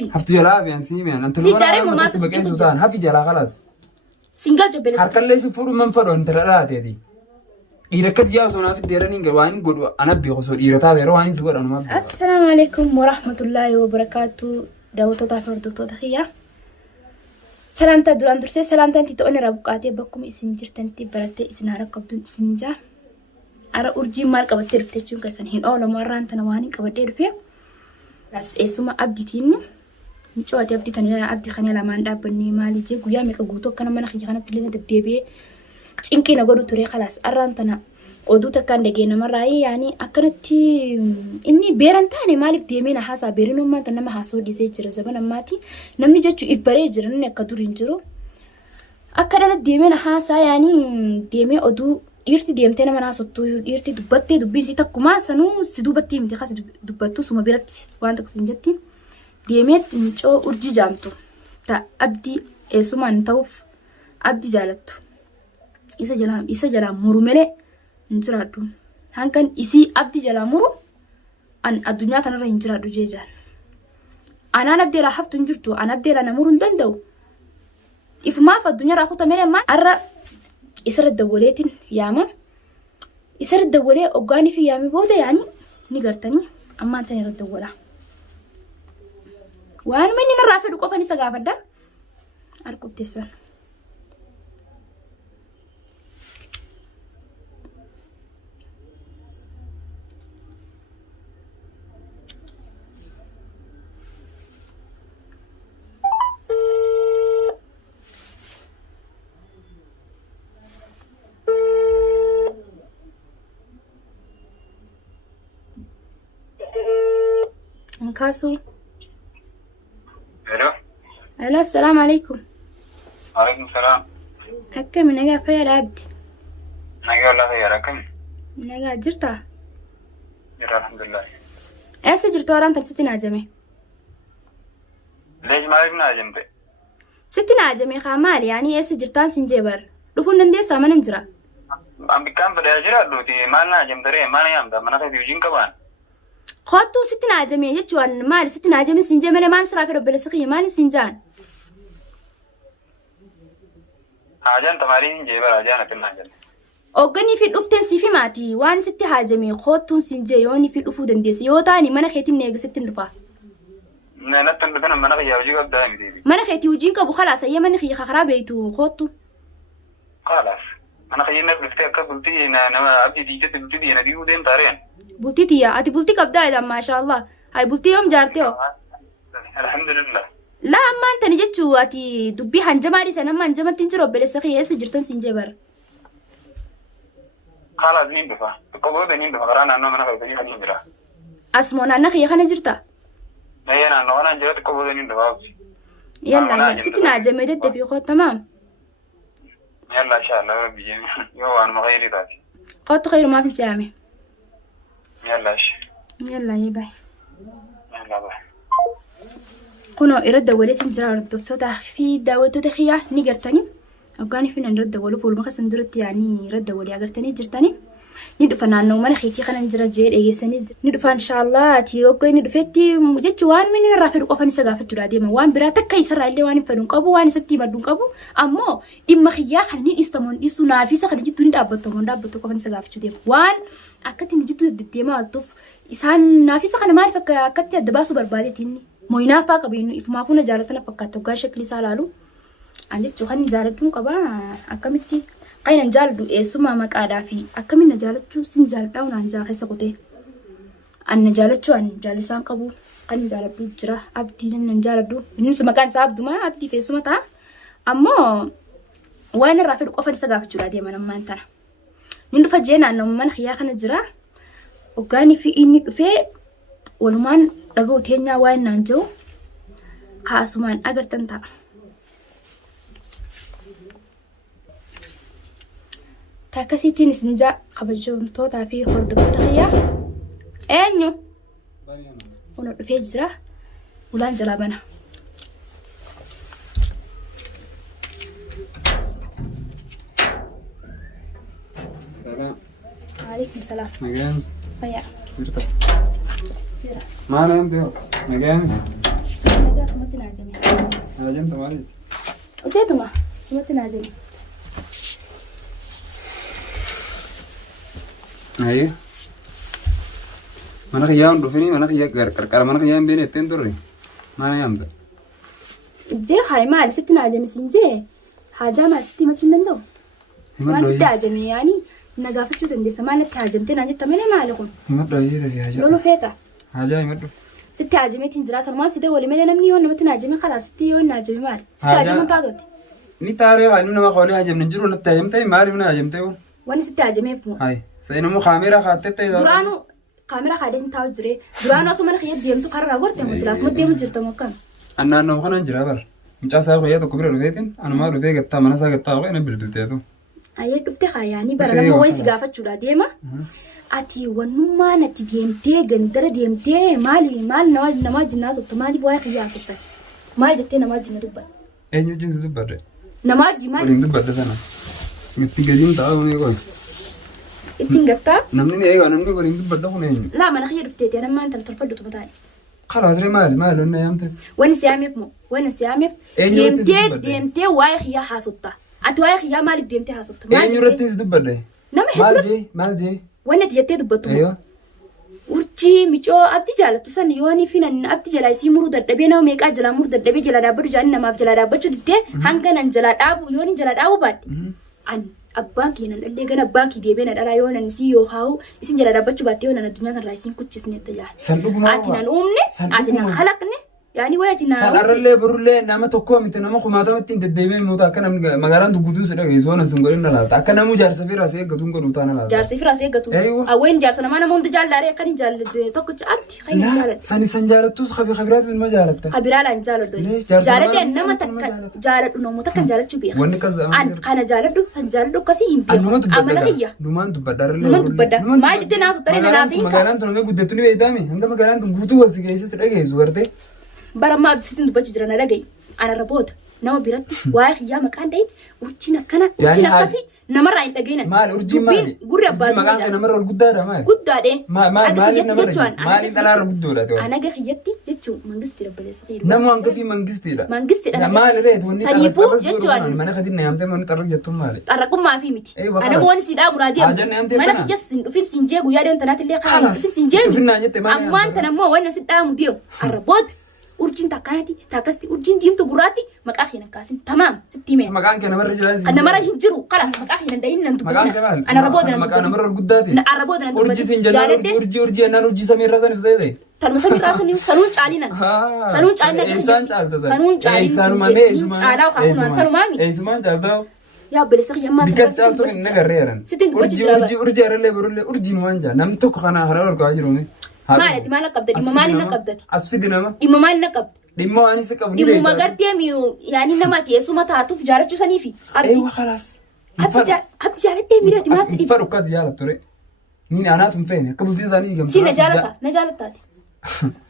هفتو جلا يعني سيمي أنت لو ما تسبق سلطان هفي جلا خلاص سينجا جبل هركل ليس فورو من فرو أنت لا تدي إذا كنت جاوزنا في الديرانين قوانين قول أنا بيخسر إذا تابع روانين سوى أنا ما السلام عليكم ورحمة الله وبركاته دعوة طافر دكتور دخية سلامتا دوران درسي سلامتا انتي تقولي رابقاتي بكم اسم جرتنتي براتي اسم هارا قبدون اسم جا أرى أرجي مال قبتي رفتشون كسان هين أولا مرة انت نواني قبتي رفيا بس اسم أبدي تيني نشواتي أبدي تاني أبدي خاني لما ندابني مالي جي قويا ميكا قوتو كان مانا خيجي خانا تلين تدبي إنكي نقولو توري خلاص أرانتنا oduu takkaan dhageenya marraayii yaani akkanatti inni beeran taane maaliif deemee haasaa beerin ummata nama haasoo dhisee jira zaman ammaati namni jechuun if baree jira namni akka duriin jiru akka dhala deemee haasaa yaani deemee oduu dhiirti deemtee nama haasottuu dhiirti dubbattee dubbiin si takkuma sanuu si dubbatti miti khas dubbattu suma biratti waan tokko jetti deemee mincoo urjii jaamtu ta abdii eessumaan ta'uuf abdii jaalattu isa jala murumele injiraadhu hankan isii abdi jala muru an addunyaa tanarra injiraadhu jeejaan anaan abdeela haftu injirtu an abdeela namuru hin danda'u ifumaaf addunyaa raakuta mele ammaan arra isarra dawwaleetin yaama isarra dawwalee oggaanii fi yaami booda yaani ni gartanii ammaan tan irra dawwala waan manni narraa fedhu qofan isa gaafadha arkubteessan كاسو الو الو السلام عليكم وعليكم السلام حكم نجا فيا العبد نجا والله خير كم نجا جرتا جرا الحمد لله ايش جرتا ورا انت ستين عجمي ليش ما لقنا جنبي ستين عجمي خامال يعني ايش جرتان سنجبر لفون ندي سامن نجرا ام بكام بدا جرا دوتي ما لنا جنبري ما لنا يمدا ما نخدي وجين كمان خاطو ستين عجمي يجوان مال ستين عجمي سنجي مالي مان سرافي رب السقي ماني سنجان حاجان تمارين جيبر حاجان كنا جن اوغني في الافتن سي في ماتي وان ستي عجمي خاطو سنجي يوني في الافو دنديس يوتاني مانا خيتي نيغ ستين رفا نتن بدنا ما نخي يوجي قد دي مانا خيتي وجين كبو خلاص ايام مانا خي خرا بيتو خاطو خلاص انا خينا بلفتي قلتي انا عبدي دي تبتدي انا دي ودين طارين بولتي يا اتي بولتي كبدا ما شاء الله هاي بولتي يوم جارتيو الحمد لله لا أما أنت نجتشو أتي دبي حنجماري سنة ما حنجمت تنجرو بلسخي يس جرتن سنجبر خلاص مين دفع تقبل مين دفع رانا أنا ما نخبي بني جرا أسمعنا أنا خي خنا جرتا لا أنا جرا تقبل مين دفع يلا ستنا جمدت في خو تمام يلا إن شاء الله ربي يو أنا مغيري ذاتي قط خير ما في سامي يلا يلا يا باي يلا باي كنا إرد وليت نزرع الدكتور في دعوة تدخيا نجرتني أوقاني فينا نرد ولو فول مخصص ندرت يعني رد ولي أجرتني جرتني ندفن عنه ما نخيتي خلنا نزرع جير أي سنة ندفن إن شاء الله تي أوكي ندفتي مجد وان من الرافع وقفني سقافة جرادي ما وان براتك كيسر اللي وان فلون قبو وان ستي مدون قبو أما إما خيا خلني استمون يسونا في سخر جد توني دابتو قفني سقافة جرادي وان أكتي نجد الدتيما الطف إسان نافي سخر ما يفك أكتي الدباسو بربادي تيني موينا فاق بينو إفما كنا جارتنا فكاتو كا شكلي سالالو عندي تخاني جارتون قبا أكمتي قاين نجالدو إيسوما مكادا في أكمل نجالتو سنجالتاو نانجا خيسقوتي أن نجالتو أن جالسان قبو قاين نجالدو جرا أبدي نجالدو ننس مكان سابدو ما أبدي في إيسوما تا أما وانا رافر قفر سقاف جرادي من أمانتنا نندو فجينا أنه من خياخنا جرا وقاني في إني في ولمان لغو تينيا وين نانجو خاصمان أجر تنتا تاكسيتي نسنجا قبل جوم توتا في خرد بتخيا أنيو ونرفع جرا ولان جلابنا سلام عليكم السلام مجان فيا ما أنا أمتى مجان Nagaa sumatti naajame. Ajanta maali? Useetuma sumatti naajame. Ayo. Mana kiyyaa hundi dhufanii mana kiyyaa qarqara mana kiyyaa hin beekne ittiin turre. Mana yaamta. Jee hayi maali sitti naajame siin jee haajaa maali sitti himachuu hin danda'u? Waan sitti haajame yaani na gaafachuu dandeessa maalitti haajamtee naan jetta malee maali kun? Himadhu ayyee tafi haajaa. Lolu feeta. Haajaa himadhu. Sitti haajameetiin jiraatan maal sitti walii malee namni yoo namatti naajame karaa sitti yoo hin naajame maali? Sitti haajamuun taatooti. Ni taaree waan nama qoonee haajamne hin jiru natti haajamtee maaliif na haajamtee moo? Wanni sitti haajameef moo? Hayi. Sa'in immoo kaameeraa kaattee ta'e. Duraanuu kaameeraa kaadeen taa'u jiree duraanuu osoo mana kiyya deemtu karaa gorte moo silaasuma deemu jirta moo akkam? Naannoo kanaan jira bara. Mucaa isaa guyyaa tokko bira dhufeetiin anumaa dhufee gattaa mana isaa gattaa qe'ee na bilbilteetu. Ayyee dhufte kaayaanii bara nama wayii si gaafachuudha deema. Ati wannummaa natti deemtee gandara deemtee maali nama jinnaa sottu maaliif waa'ee kiyyaa sottan? Maal jettee nama jinna dubbatte? Eenyu wajjin si dubbadde? Nama wajjin maali? Waliin dubbadde sana. Itti gadiin taa'aa kun eegoon. Ittiin gattaa? Namni eegaa namni waliin dubbadda kun eenyu? Laa mana kiyya dhufteeti anammaa intala tolfaddutu mataa. Khalaasree maali onna yaamte? Wanni si yaameef moo? Wanni si yaameef deemtee waa'ee kiyyaa haasotta. Ati waa'ee kiyyaa maaliif deemtee haasotta? Eenyu irratti si dubbadde? Nama hedduu. Maal jee? Wanni ati jettee dubbattu moo? Urjii micoo abdi jaalattu san yoonii fi abdi jalaa isii muruu dadhabee nama meeqaa jalaa muruu dadhabee jalaa dhaabbatu jaanii namaaf jalaa dhaabbachuu diddee hanga nan jalaa dhaabu yoonii jalaa dhaabu baadde. Ani abbaan kee nan dhallee gana abbaan kee deebee na dhalaa yoo nan isii yoo haa'u isin jalaa dhaabbachuu baatte yoo nan addunyaa kanarraa isin kuchisne tajaajila. San dhugumaa ati nan uumne ati nan halaqne yaani wayati na. San arrallee burullee nama tokko miti nama kumaatamatti hin deddeebiin nuuta akka namni magaalaan guutuu si dhageessu waan sun godhin dhalaata akka namuu jaarsa fi raasii eeggatu hin godhu taana laata. Jaarsa fi raasii eeggatu. Awween jaarsa nama hundi jaalladhe akka hin jaalladhe tokko ati kan hin jaalladhe. San jaalattus kabiraatis ilma jaalatta. Kabiraalaa hin jaalladhu. Jaalladhe nama takka jaalladhu namoota kan jaallachuu beeka. Wanni kas kana jaalladhu san jaalladhu akkasii hin beeku. Amala kiyya. Numaan dubbadha arrallee. Numaan dubbadha. Maal jettee naa sottanii na naasii hin magaalaan tun hanga guddattu ni beektaami hanga magaalaan tun guutuu wal si geesses dhageessu gartee. Barammaa abdisitiin dubbachuu jira na dhagaye. Anarra booda nama biratti waa'ee kiyyaa maqaan dhahin urjiin akkana urjiin akkasii namarraa hin dhageenan. Maali urjiin maali? Gurri abbaa duuba maqaan kee namarra ol guddaadha maali? Guddaadhe. Maali namarra maali dhalaarra guddoodha ta'u? Anaga kiyyatti jechuun mangisti dabaleessa fayyadu. Nama hanga fi mangistiidha. Mangistiidha. Maali reet wanni saniifuu jechuun mana kadin na yaamtee manni xarra jettuun maali? Xarraqummaa fi miti. Ana waan si dhaa muraa deemu. Mana kiyya sin dhufin sin jee guyyaa deemta naati illee kaan dhufin sin jee. Ammaan tan ammoo waan si dhaamu deemu. Arra booda. Urjiin takkanati takkasti urjiin diimtu gurraatti maqaa keenya kaasin tamaam sitti hime. Maqaan kee namarra jira. Namarra hin jiru kalas maqaa keenya dahin nan dubbatu. Maqaan kee maali? Ana rabooda nan maqaa namarra ol guddaati. Ana rabooda nan dubbatu. Urjii sin jala urjii ennaan urjii samiirra san ibsee. Tanuma samiirra san sanuun caalinan. Sanuun caalina. Eessaan caalta san. Sanuun caalina. Eessaanuma mee eessumaan. Caalaa kaakuna tanumaami. Eessumaan caaltaa. Yaa bilisa yammaa. Bikkat caaltu hin nagarreeran. Sittin dubbachuu jira. Urjii arallee burullee urjiin waan jaa namni tokko kana hara ol kaa'aa jiruuni. Maalati maal qabda dhimma maali na qabdati? As fidi nama. Dhimma maali na qabda? Dhimma waan isa qabu ni beektaa. Dhimma gartee miyu yaani nama teessuma taatuuf jaalachuu saniifi. Eewa khalaas. Abdi jaaladhee miirati maal sidhiif? Ifa dhukkaati jaalattu re. Ni anaatu hin feene akka bultiin isaanii gamtaa. Si na jaalata na jaalattaati.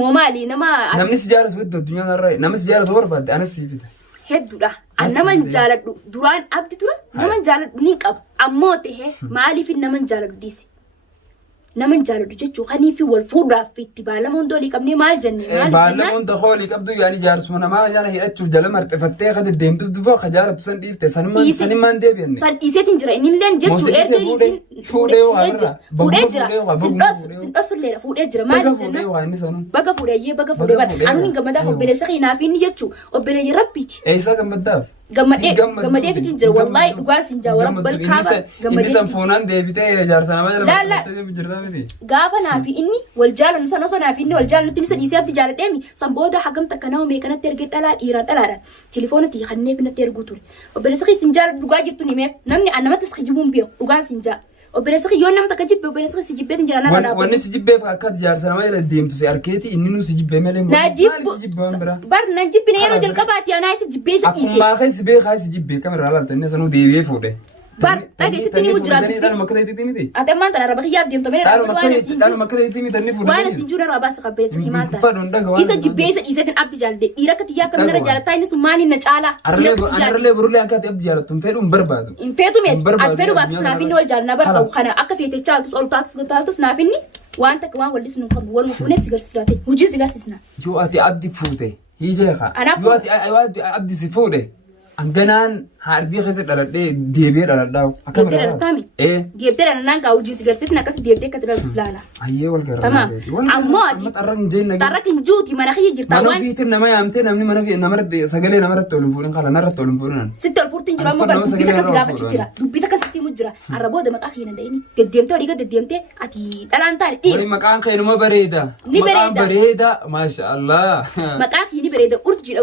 Moo maali nama. Namni si jaalatu hedduu addunyaa kanarra namni si jaalatu barbaadde anas si fida. Hedduudha. Nama hin jaaladhu duraan abdi tura nama hin jaaladhu ni qaba ammoo ta'e maaliif nama hin jaaladhu dhiise? Nama hin jaaladhu jechuun kaniifi wal fuudhaaf itti baalamuun dolii qabnee maal jennee maal jennaan? Baalamuun tokkolii qabdu yaani jaarsuma namaa yaala hidhachuuf jala marxifattee kada deemtuuf duuba ka jaalatu san dhiifte sanumaan deebi'anne. San dhiiseetiin jira innilleen jechuun erga isin fuudhee jira sindhosulleedha fuudhee jira maal jennaan? Baga fuudheeyyee baga fuudhee bara anni gammadaaf obboleessa keenyaaf inni jechuun obboleeyyi rabbiiti. Eessaa gammaddaaf? Gammadee fitiin jira wallahi dhugaa siin jaawara balkaaba gammadee. Inni san foonaan deebitee jaarsa namaa jala jirta miti. Gaafa naafi inni wal jaalannu san osoo naafi inni wal jaalannutti inni sadii abdi jaaladheemi san booda hagam takka nama meeqanatti ergee dhalaa dhiiraan dhalaadhaan telefoonatti kannee finatti erguu ture. Obboleessa kee siin jaaladhu dhugaa jirtu ni meef namni annamattis kijibuun beeku dhugaan siin jaa. Obboleessa kee yoo nama takka jibbe obboleessa kee si jibbeetiin jira narra dhaabatu. Wanni si jibbeef akka jaarsa namaa jala deemtu si arkeeti inni nu si jibbee malee maali si jibbaan bira. Bar na jibbine yeroo jalqabaati anaa si jibbee isa dhiise. Akkuma kee si beekaa si jibbee kameraa laalta inni sanuu deebi'ee fuudhe. Bar dhageessitti ni mujjiraatu. Dhaaluma akka ta'etti miti. Ate maanta na raba kiyyaaf deemtu mere dhaaluma akka ta'etti miti inni fuudhe. Waan isin juuna raba baasa qabbeessa himaata. Isa jibbee isa dhiiseetiin abdi jaalde dhiira akka xiyyaa akka minara jaalataa inni sun maaliin na caalaa. Arrallee burullee akka ati abdi jaalattu hin fedhu hin barbaadu. Hin feetu meeti ati fedhu baatus naaf inni wal jaalna barbaadu kana akka feetee caaltus ol taatus naaf inni waan takka waan wallis nu qabu wal mukuunee si garsiisu laate hujii si garsiisna. Yoo ati abdi fuute هي جايخا يواتي أيوات أبدي سفودة أنجنان هاردي خسر على ديبير على الداو جبت لنا تامي إيه جبت لنا نانكا وجيس جرستنا كاس جبت كتر السلالة هي والجرا تمام عماتي ترى جينا ترك جوتي ما نخي جرت ما وان في تنا ما يامتين أمني ما في نمرد سجلي نمرد تولم فورين خلا نمرد تولم فورين 46 جرام ما بعد دبيتك كاس قافة ترى دبيتك كاس تي مجرا عربو ده مكاخي نديني تديمتو ريكا تديمتي أتي تلان تاني ولي مكان خير ما بريدة ني مكان بريدة. بريدة ما شاء الله مكاخي ني بريدة أرجل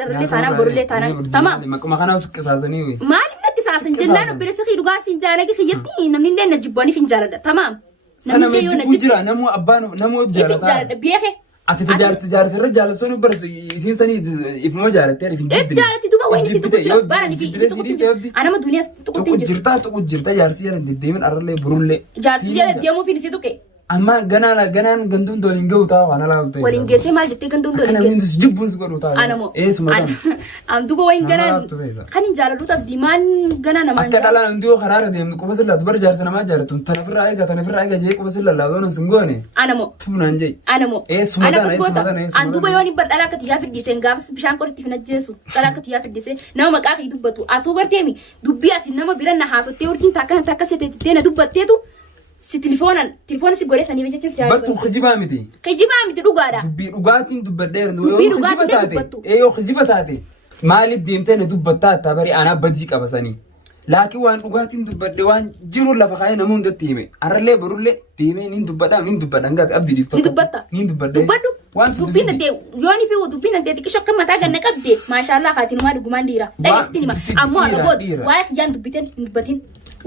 الرلي تانا برلي تانا تمام ما كان أوسك سازني وي ما لم نكساسن جنان برسخي رغاسين جانك خيتي نمني لنا جبوني فنجارة تمام سنة ما يجيبوا جرا نمو أبانو نمو فنجارة بجارة بيخي أنت تجار الرجال سونو برس يسين سني يفهموا جارة تعرف يجيب إبجارة تدوما وين سيتو بارا نفي أنا ما دنيا تقول تقول تقول جرتا جارسي أنا ديمن أرلي برولي جارسيا ديامو في نسيتو كي أما جنان جندون دولين جو تاو أنا لا أبتدي ولين جيسي مال جتة كندون أنا دولين من جيس جبون سكرو تاو أنا مو إيه سمعان أم دوبا وين أنا لا جنان أبتدي خانين جارلو تاب ديمان جنان أمان أكيد على نديو خرارة ديم كوبس الله تبر جار سنة ما جار تنفر أيقا جاي كوبس الله لا دون سنغوني أنا مو فمن جاي أنا مو إيه سمعان أنا إيه كسبوتا سمعان أن دوبا يوني بر أنا كتيا في الديسين غافس بشان كوري تفنا جيسو أنا كتيا في الديسين ناو مكاخي دوباتو أتو برتيمي دوبياتي نما بيرن نحاسو تيوركين تاكنا تاكسي تينا دوباتيتو si telefoon si godhe sanii jecha si bartu khijibaa miti kijibaa miti dhugaadha dubbii dhugaatiin dubbadheer Dubbii dhugaatiin dubbattu. yoo khijiba taate maaliif deemtee na dubbattaa taa bari anaa badii qabasanii laakiin waan dhugaatiin dubbadhe waan jiru lafa kaayee namuu hundatti hime arrallee barullee deemee nin dubbadhaa nin dubbadha ngaati abdii dhiiftu ni dubbatta nin dubbadhe dubbadhu dubbiin dantee yoonii fi dubbiin dantee xiqqisho akka mataa ganna qabde maashaallah kaatinumaa dhugumaan dhiira dhageessitin hima ammoo arrabood waa'ee kiyyaan dubbiten hin dubbatin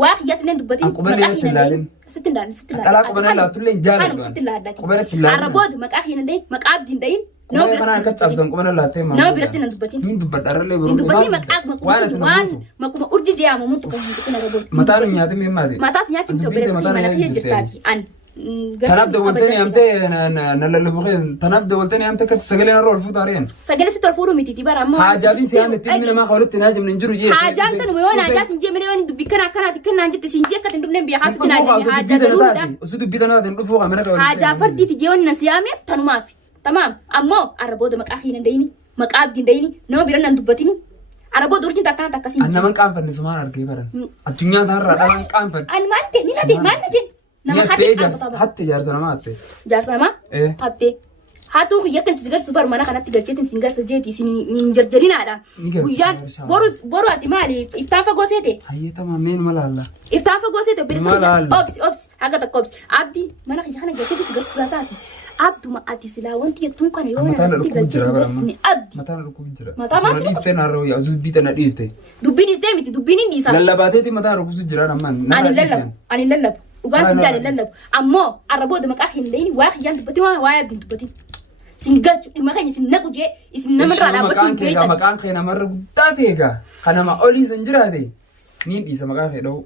waa'ee kiyyaatti illee dubbatin maqaa hin dandeenye sitti hin daalin sitti Alaa qubanaa laatullee hin jaalladhu. Kanuma sitti hin laaddaati Qubanatti hin laaddu. arrabood maqaa hin dandeenye maqaa abdii hin dhayin Nama kanaan akka cabsan qubana laattee maal nama biratti hin dubbatin hin dubbadha arrallee hin biroo dubbatin maqaa waan makuma urji jeeyamu mutu kan hin dubbatin arrabood mataan hin nyaatin hin maati mataas nyaachuun ta'u bereessi mana kiyya jirtaati an tanaaf dawwaltanii amtee na lallabukee tanaaf dawwaltanii amtee akkatti sagaleen irra ol fuutaareen sagalee sitti ol fuudhu miti bara ammoo haajaafiin siyaamatti ilmi namaa kawalitti naa jimne hin jiru jee haajaan tan wayoon haajaa sin jee malee waan dubbii kana akkanaati kannaan jette sin jee akka hin dubneen biyya haasatti naa jenne haajaa galuudha usu dubbii tanaa tan dhufuu kamera kawalitti haajaa fardiiti jee waan nan siyaameef tanumaaf tamaam ammoo arrabooda maqaa hin dandayini maqaa abdii hin dayini nama bira nan dubbatini arrabooda urjiin takkanaa takka sin naman qaanfanne sumaan argee baran addunyaa tanarraa dhalaan qaanfanne an maal ta'e ni nate maal nate nama hati qaanfata hatte jaarsa namaa hatte jaarsa namaa hatte haatu guyyaa kan sigar subar mana kanatti galcheetin sin garsa jeeti isin hin jarjarinaadha guyyaan boru ati maali iftaan fagoo seete hayyatama meen malaalla iftaan fagoo seete Malaala. obsi haga takka obsi abdi mana kiyya kana galcheetin sigar suraa taati abduma ati silaa wanti jettuun kana yoo mataan nasti dhukkubu jira galcheesin bara garsine abdi mataan dhukkubu jira Mataa maal Sana dhiiftee naarra yaa zubbii tana dhiifte dubbiin isdee miti dubbiin hin dhiisa lallabaateeti mataa dhukkubu jira nammaan ani lallabu dhugaan sin jaale lallabu ammoo arrabooda maqaa hin dhayini waa kiyyaan dubbatin waa abdiin dubbatin sin galchu dhimma keenya sin naqu jee isin namarraa dhaabbachuun beekan maqaan kee namarra guddaa ta'eegaa kanama olii san jiraate niin dhiisa maqaa kee dha'u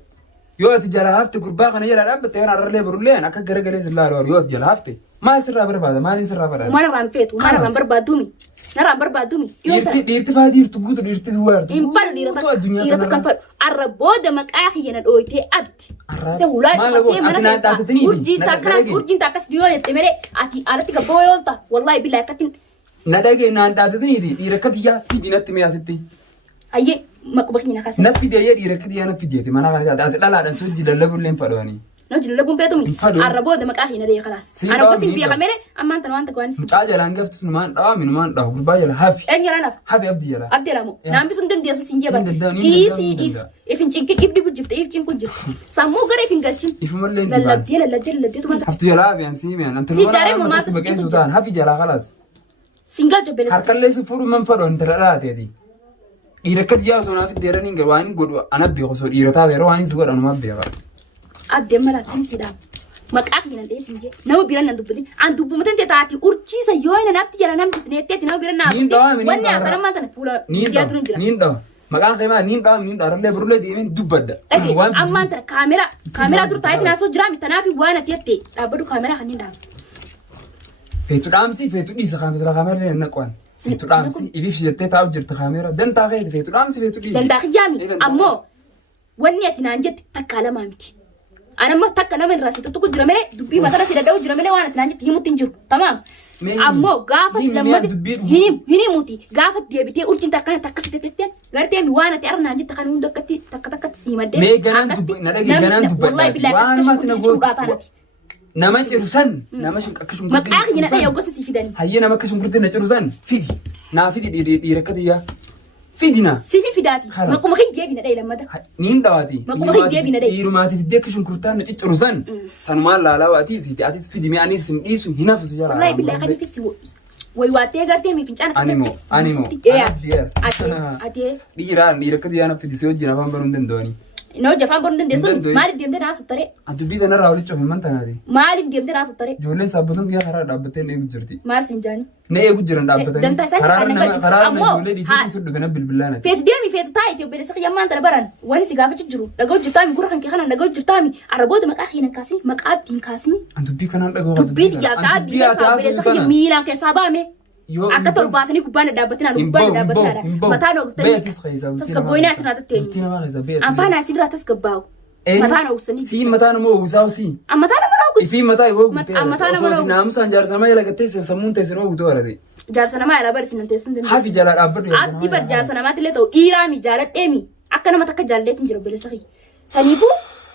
yoo ati jala hafte gurbaa kana jala dhaabbatte waan arrallee barullee akka garagalee sin laalu yoo ati jala hafte maal sirraa barbaada maaliin sirraa fadhaadha Umana rampetu, umana rambarbaadumi. Nara barbaadumi. dhiirti faa dhiirtu guutu dhiirti duwwaa jirtu Infal dhiirata kan fal. Arrabooda maqaa kiyyana dhooytee abdi. Arraba. Te hulaa Maal cufattee goota? mana Ati naan keessaa dhaatatanii urjiin na takkas dhagee. diyoo jette malee ati alatti gabboo yoolta wallahi billahi akkatin na dhagee naan dhaatatanii dhiira akka tiyyaa fidi natti mi'aasitti ayyee maquma kiyyana kaase. na fideeyye dhiira akka tiyyaa na fideeti mana kana ati dhalaadhaan sojji lallabullee hin fadhoanii No jilla bun petumi. Infadu. Arrabooda maqaa kiyyana dhee kalaas. Siin Ana dhawaa gosin mini biya dhawu. kamere ammaan tana waan takwaanis. mucaa jalaan gaftu numaan dhawaa minumaan dhawu gurbaa jala hafi Eenyu laanaaf. hafi abdii jala Abdii laamu. Naambi sun dandeessu sin jeban. Sin danda'u, ni danda'u, ni Dhiisi danda'u. ifin cinqin ifdi gujjifte ifcin kun jirti. Sammuu gara ifin galchin. ifumallee hin dibaan Lallabdee tuma haftu jalaa hafi an siimeen an Si jaaree mamaa si baqeessu ta'an hafi jalaa kalaas singal jobbeles. harkallee si fuudhu man fadhoon intala dhalateeti dhiira akka tiyyaa osoo naaf deeranii gar waan hin godhu ana beeku osoo dhiirotaa yeroo waan hin si godhanu man beeka Abdii malaattiin sidhaam. Maqaa kiyyana dhee sin jee nama biran nan dubbatin an dubbumatan tee taati urjiisa yoo hin nafti jala namti sineetteetti nama biran Niin dhawaa, naasute niin wanni dhawaa. asarammaa tana fuula niin miidiyaa turan jira. dhawa maqaan kee maa niin dhawa niin dhawa arallee burullee deemeen dubbadda Dhagee ammaan tana kaameraa dur taayitti naasoo jira mitanaafi waan ati jettee dhaabbadhu kaameraa kanneen dhaamsa. feetu dhaamsi feetu dhiisa kaamera kaamerlee hin naqwan feetu dhaamsi ifif jettee taa'u jirti kaamera dantaa keeti feetu dhaamsi feetu dhiisa Dandaa kiyyaami ammoo wanni ati naan jette takkaa lamaa miti. Anamma takka nama irraa si tuttuqu jira malee dubbii matana si dadha'u jira malee waan ati naan jette himutti hin jiru. Tamaam أمو قافت لما هني موتي قافت ديابتي أرجع تكنا تكستتين قرتي أمي وانا تعرفنا عن جد تكنا ندكتي تكتكت سيما دين مي جنان ندقي جنان والله بالله تكتشف nama cirusan nama akkasuma maqaa kiyya na yoggos si fidan hayya nama akkasuma gurte na cirusan fidi na fidi dhiirakkatiya fidina si fidaati maquma kiyya deebi na dai lamada niin dawaati maquma kiyya deebi na dai dhiirumaati fidde akkasuma kurtaan na cirusan sanumaan laalaa atis fidi mi anis sin dhiisu hinafu si jala wallahi billahi kadi fisi way waatee gartee mi fincana animo ate dhiirakkatiya na fidi si wajjin afaan baruun danda'ani no jafaan boruun dandeessu maaliif deemtee naa suttare ati biita narraa walitti cofin man tanaati maaliif deemtee naa suttare ijoolleen saabbotan guyyaa karaa dhaabbattee na eegu jirti maal sin jaani na eegu jiran dhaabbatanii karaa ijoollee dhiisanii sun dhufe na bilbilaan ati feetu deemi feetu taa'e Itoophiyaa dessa qiyammaan tana baran wani si gaafachu jiru dhaga'u jirtaami gurra kan kee kanan dhaga'u jirtaami arraboota maqaa keenan kaasini maqaa ittiin kaasini an dubbii kanaan dhaga'u dubbiiti jaaftaa addiin isaa dessa qiyya miilaan keessaa baame akka torbaatanii gubbaan dhaabbatinaan gubbaan dhaabbatinaadha mataan oogustanii tasgabboonii asirraa tatteenyu anfaan asirraa tasgabbaa'u mataan oogustanii si mataan moo usaw si mataan nama oogust ifi mataa yoo gute mataan nama oogust naamsaan jaarsama yala gattee sammuun teessin oo gute warate jaarsa namaa yala bari sinan teessun danda'u hafi jala dhaabbadhu atti bar jaarsa namaatti illee ta'u dhiiraami jaaladheemi akka nama takka jaalalleetiin jira bilisa kiyya saniifuu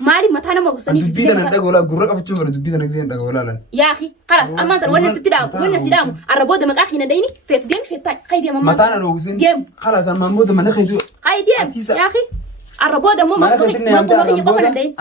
maali mataa nama oogustanii dubbii kana dhagoola gurra qabachuun bara dubbii kana giseen dhagoola yaahi kalas ammaan tan wannan sitti dhaamu wannan si dhaamu arraboota maqaa kiyya dayni feetu deemi feetu kai deema mataan an ooguseen kalas ammaan booda mana kaydu kai deem yaahi arraboota moo maquma kiyya qofa danda'in